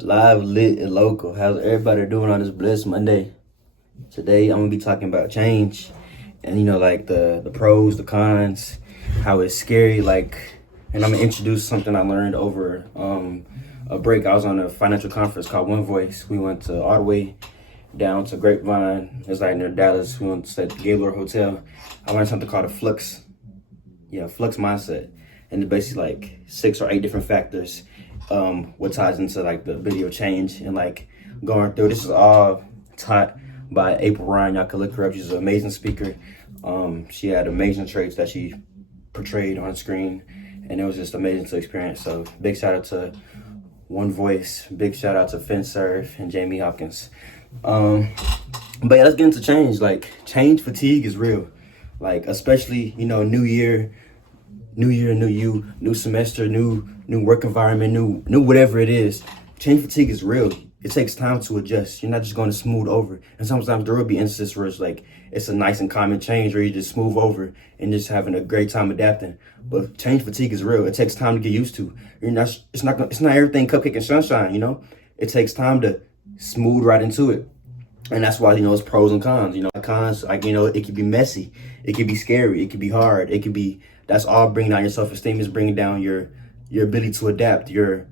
Live, lit, and local. How's everybody doing on this blessed Monday? Today I'm gonna be talking about change, and like the pros, the cons, how it's scary. And I'm gonna introduce something I learned over a break. I was on a financial conference called One Voice. We went to all the way down to Grapevine. It's like near Dallas. We went to the Gaylord Hotel. I learned something called a Flux. Yeah, Flux mindset, and it's basically like 6 or 8 different factors. What ties into like the video change and like going through. This is all taught by April Ryan. Y'all can look her up. She's an amazing speaker. She had amazing traits that she portrayed on screen, and it was just amazing to experience. So big shout out to One Voice. Big shout out to FinServe and Jamie Hopkins. But yeah, let's get into change. Like change fatigue is real. Like especially new year, new you, new semester, new work environment, new whatever it is. Change fatigue is real. It takes time to adjust. You're not just going to smooth over. And sometimes there will be instances where it's a nice and common change where you just smooth over and just having a great time adapting. But change fatigue is real. It takes time to get used to. It's not everything cupcake and sunshine. It takes time to smooth right into it. And that's why, it's pros and cons. Cons, it could be messy. It could be scary. It could be hard. That's all bringing down your self-esteem, is bringing down your ability to adapt, your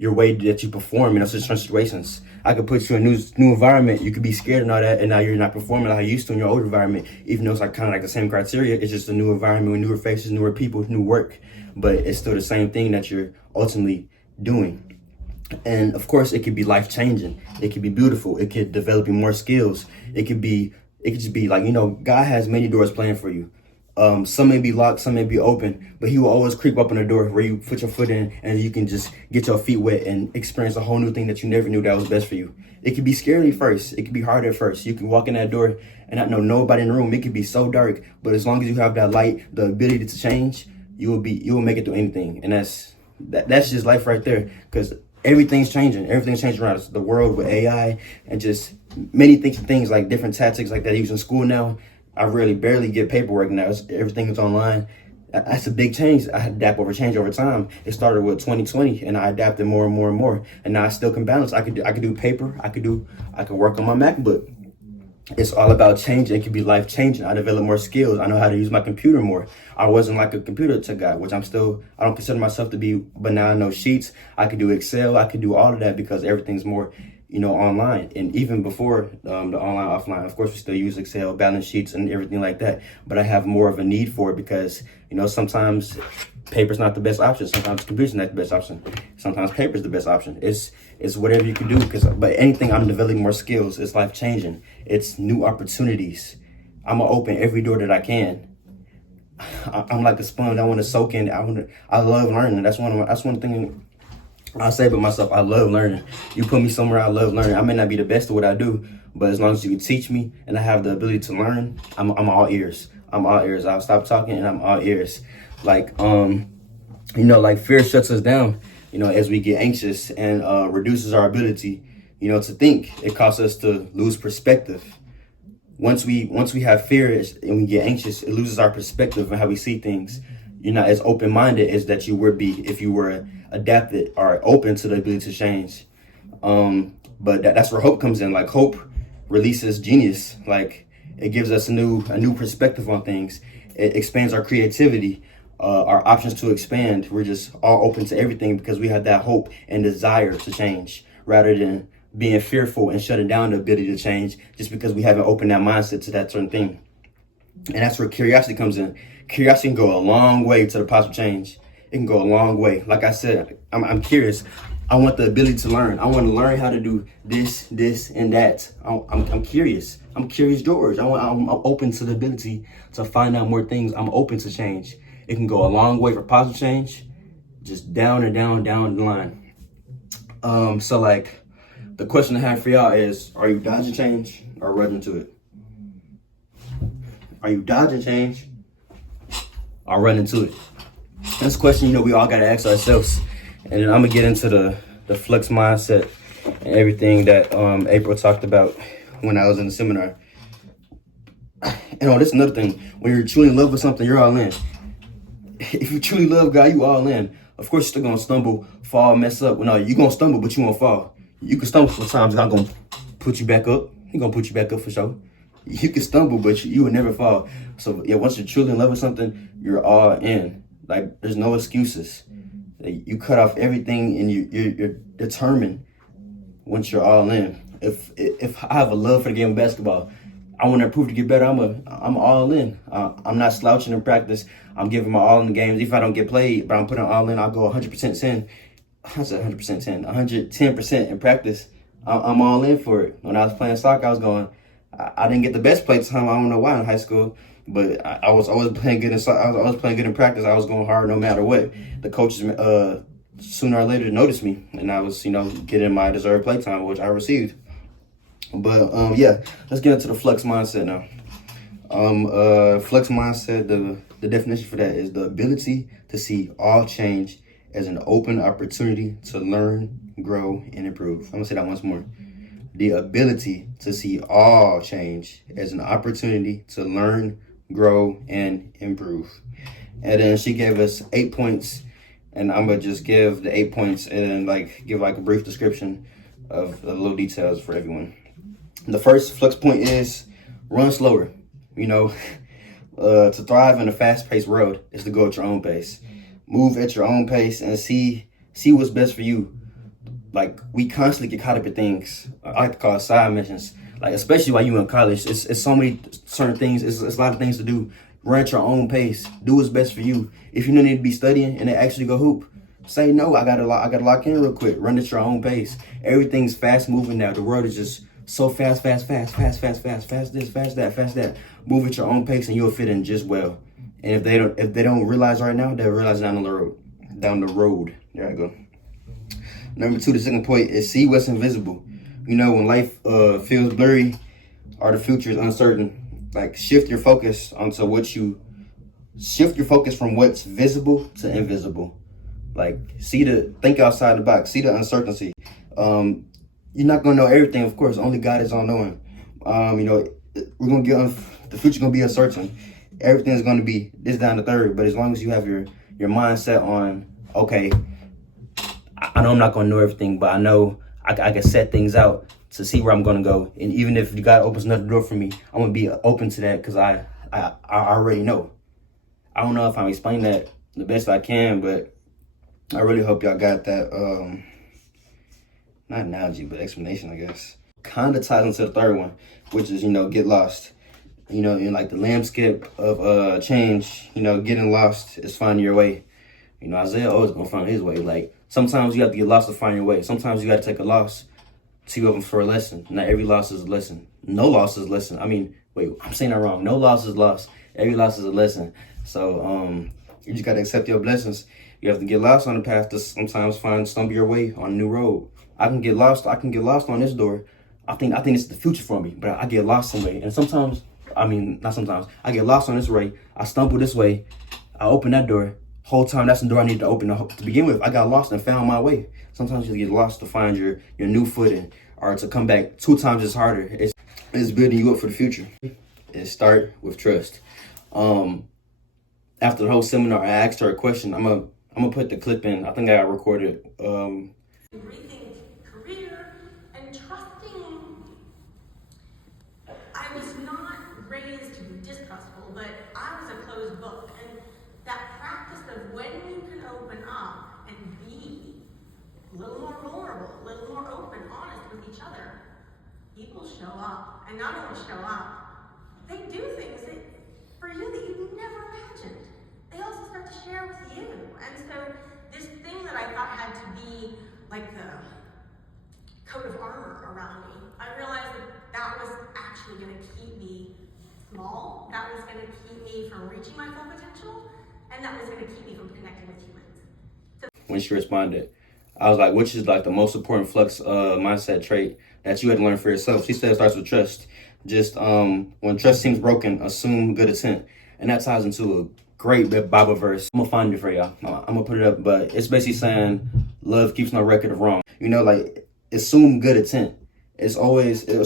way that you perform in certain situations. I could put you in a new environment. You could be scared and all that, and now you're not performing like you used to in your old environment, even though it's like kind of like the same criteria. It's just a new environment with newer faces, newer people, new work, but it's still the same thing that you're ultimately doing. And of course, it could be life changing. It could be beautiful. It could develop you more skills. It could just be like, God has many doors planned for you. Some may be locked, some may be open, but he will always creep up on the door where you put your foot in and you can just get your feet wet and experience a whole new thing that you never knew that was best for you. It could be scary at first. It could be hard at first. You can walk in that door and not know nobody in the room. It could be so dark, but as long as you have that light, the ability to change, you will make it through anything. And that's just life right there, because everything's changing. Everything's changing around us. The world with AI and just many things like different tactics like that I use in school now. I barely get paperwork now. Everything is online. That's a big change. I adapt change over time. It started with 2020, and I adapted more and more and more. And now I still can balance. I could do paper. I could work on my MacBook. It's all about change. It could be life changing. I develop more skills. I know how to use my computer more. I wasn't like a computer tech guy, which I don't consider myself to be, but now I know Sheets. I could do Excel. I could do all of that because everything's more, online. And even before the online, offline, of course, we still use Excel, balance sheets and everything like that. But I have more of a need for it because, sometimes paper's not the best option. Sometimes computer's not the best option. Sometimes paper's the best option. It's whatever you can do, but anything, I'm developing more skills. It's life changing. It's new opportunities. I'm gonna open every door that I can. I'm like a sponge. I want to soak in. I love learning. That's one thing I say about myself. I love learning. You put me somewhere, I love learning. I may not be the best at what I do, but as long as you can teach me and I have the ability to learn, I'm all ears. I'm all ears. I'll stop talking and I'm all ears. Like fear shuts us down, as we get anxious, and reduces our ability, to think. It causes us to lose perspective. Once we have fear and we get anxious, it loses our perspective and how we see things. You're not as open-minded as that you would be if you were adapted or open to the ability to change. But that's where hope comes in. Like hope releases genius. Like it gives us a new perspective on things. It expands our creativity, our options to expand. We're just all open to everything because we have that hope and desire to change, rather than being fearful and shutting down the ability to change just because we haven't opened that mindset to that certain thing. And that's where curiosity comes in. Curiosity can go a long way to the positive change. It can go a long way. Like I said, I'm curious. I want the ability to learn. I want to learn how to do this, and that. I'm curious. I'm curious George. I'm open to the ability to find out more things. I'm open to change. It can go a long way for positive change, just down and down the line. So like the question I have for y'all is, are you dodging change or running to it? Are you dodging change or running to it? That's a question, we all got to ask ourselves. And then I'm going to get into the Flux mindset and everything that April talked about when I was in the seminar. And this is another thing. When you're truly in love with something, you're all in. If you truly love God, you all in. Of course, you're still going to stumble, fall, mess up. No, you're gonna stumble, but you won't fall. You can stumble sometimes. I'm gonna put you back up. He gonna put you back up for sure. You can stumble, but you will never fall. So yeah, once you're truly in love with something, you're all in. Like there's no excuses. Like, you cut off everything, and you're determined. Once you're all in, if I have a love for the game of basketball, I want to improve to get better. I'm all in. I'm not slouching in practice. I'm giving my all in the games. If I don't get played, but I'm putting all in, I'll go 100% 10. I said 100% 10, 110% in practice. I'm all in for it. When I was playing soccer, I was going. I didn't get the best play time. I don't know why in high school, but I was always playing good in. I was always playing good in practice. I was going hard no matter what. The coaches sooner or later noticed me, and I was getting my deserved play time, which I received. But yeah, let's get into the Flux mindset now. Flux mindset, the definition for that is the ability to see all change as an open opportunity to learn, grow, and improve. I'm gonna say that once more. The ability to see all change as an opportunity to learn, grow, and improve. And then she gave us 8 points, and I'm gonna just give the 8 points and give a brief description of the little details for everyone. The first Flux point is run slower. To thrive in a fast-paced world is to go at your own pace. Move at your own pace and see what's best for you. Like, we constantly get caught up in things I like to call side missions. Like, especially while you're in college, it's so many certain things. It's a lot of things to do. Run at your own pace. Do what's best for you. If you don't need to be studying and then actually go hoop, say no. I gotta lock in real quick. Run at your own pace. Everything's fast moving now. The world is just so fast, fast this, fast that. Move at your own pace and you'll fit in just well. And if they don't realize right now, they'll realize down the road. There I go. Number 2, the second point is see what's invisible. When life feels blurry or the future is uncertain, shift your focus from what's visible to invisible. Think outside the box, see the uncertainty. You're not gonna know everything, of course. Only God is all knowing. We're gonna the future's gonna be uncertain. Everything's gonna be this, down, the third. But as long as you have your mindset on, okay, I know I'm not gonna know everything, but I know I can set things out to see where I'm gonna go. And even if God opens another door for me, I'm gonna be open to that because I already know. I don't know if I'm explaining that the best I can, but I really hope y'all got that. Not analogy, but explanation, I guess. Kind of ties into the third one, which is, get lost. In the landscape of change, getting lost is finding your way. Isaiah always gonna find his way. Sometimes you have to get lost to find your way. Sometimes you got to take a loss to go for a lesson. Not every loss is a lesson. No loss is a lesson. I'm saying that wrong. No loss is loss. Every loss is a lesson. So you just got to accept your blessings. You have to get lost on the path to sometimes stumble your way on a new road. I can get lost on this door. I think it's the future for me, but I get lost somewhere. And sometimes, not sometimes, I get lost on this way. I stumble this way. I open that door. Whole time, that's the door I need to open to begin with. I got lost and found my way. Sometimes you get lost to find your new footing, or to come back 2 times as harder. It's building you up for the future. It start with trust. After the whole seminar, I asked her a question. I'm gonna put the clip in. I think I recorded. Rethink career and trusting. I was not raised to be distrustful, but I was a closed book, and that practice of when you can open up and be a little more vulnerable, a little more open, honest with each other, people show up. And not only show up, they do things for you that you never imagined. They also start to share with you. And so this thing that I thought had to be like the coat of armor around me, I realized that was actually going to keep me small. That was going to keep me from reaching my full potential. And that was going to keep me from connecting with humans. When she responded, I was like, which is the most important Flux mindset trait that you had to learn for yourself? She said it starts with trust. Just when trust seems broken, assume good intent. And that ties into a great Bible verse. I'm gonna find it for y'all. I'm gonna put it up, but it's basically saying love keeps no record of wrong. Assume good intent. It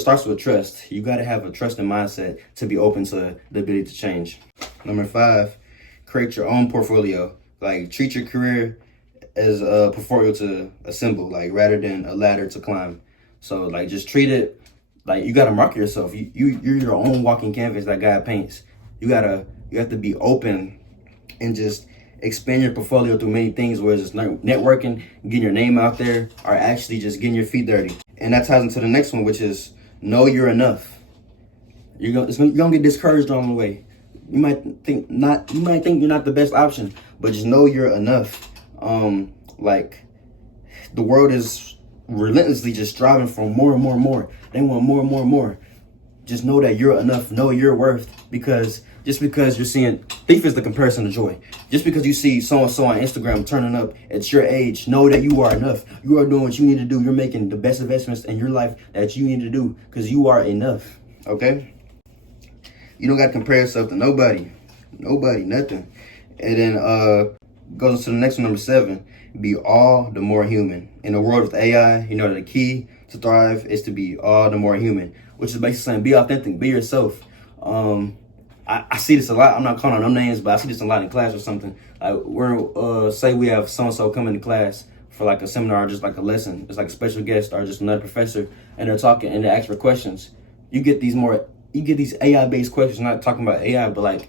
starts with trust. You gotta have a trusting mindset to be open to the ability to change. Number 5, create your own portfolio. Treat your career as a portfolio to assemble, like rather than a ladder to climb. So like just treat it like you gotta market yourself. You're your own walking canvas that God paints. You have to be open and just expand your portfolio through many things, whether it's networking, getting your name out there, or actually just getting your feet dirty. And that ties into the next one, which is know you're enough. You're gonna get discouraged on the way. You might think you're not the best option, but just know you're enough. Like the world is relentlessly just striving for more and more and more. They want more and more and more. Just know that you're enough. Know your worth, because just because you're seeing thief is the comparison of joy. Just because you see so and so on Instagram turning up at your age, know that you are enough. You are doing what you need to do. You're making the best investments in your life that you need to do, because you are enough. Okay? You don't got to compare yourself to nobody, nothing. And then goes to the next one, number 7. Be all the more human. In a world with AI, you know, the key to thrive is to be all the more human, which is basically saying be authentic, be yourself. I see this a lot. I'm not calling out no names, but I see this a lot in class or something. Like we're say we have so and so coming to class for like a seminar, or just like a lesson. It's like a special guest or just another professor, and they're talking and they ask for questions. You get these AI based questions, not talking about AI, but like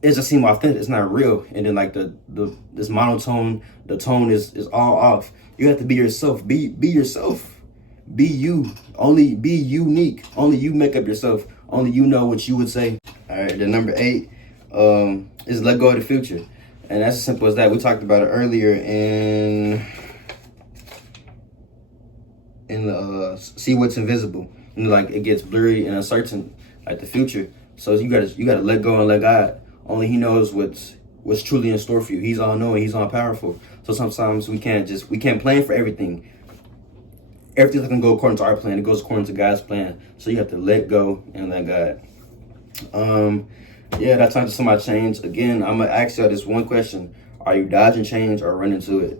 it just seems authentic. It's not real. And then like this monotone, the tone is all off. You have to be yourself. Be yourself. Be you. Only be unique. Only you make up yourself. Only you know what you would say. All right. Then number 8 is let go of the future, and that's as simple as that. We talked about it earlier in the see what's invisible. You know, like it gets blurry and uncertain, like the future. So you gotta let go and let God. Only He knows what's truly in store for you. He's all knowing. He's all powerful. So sometimes we can't plan for everything. Everything's not gonna go according to our plan. It goes according to God's plan. So you have to let go and let God. Yeah, that's time to somebody change. Again, I'm gonna ask y'all this one question: are you dodging change or running to it?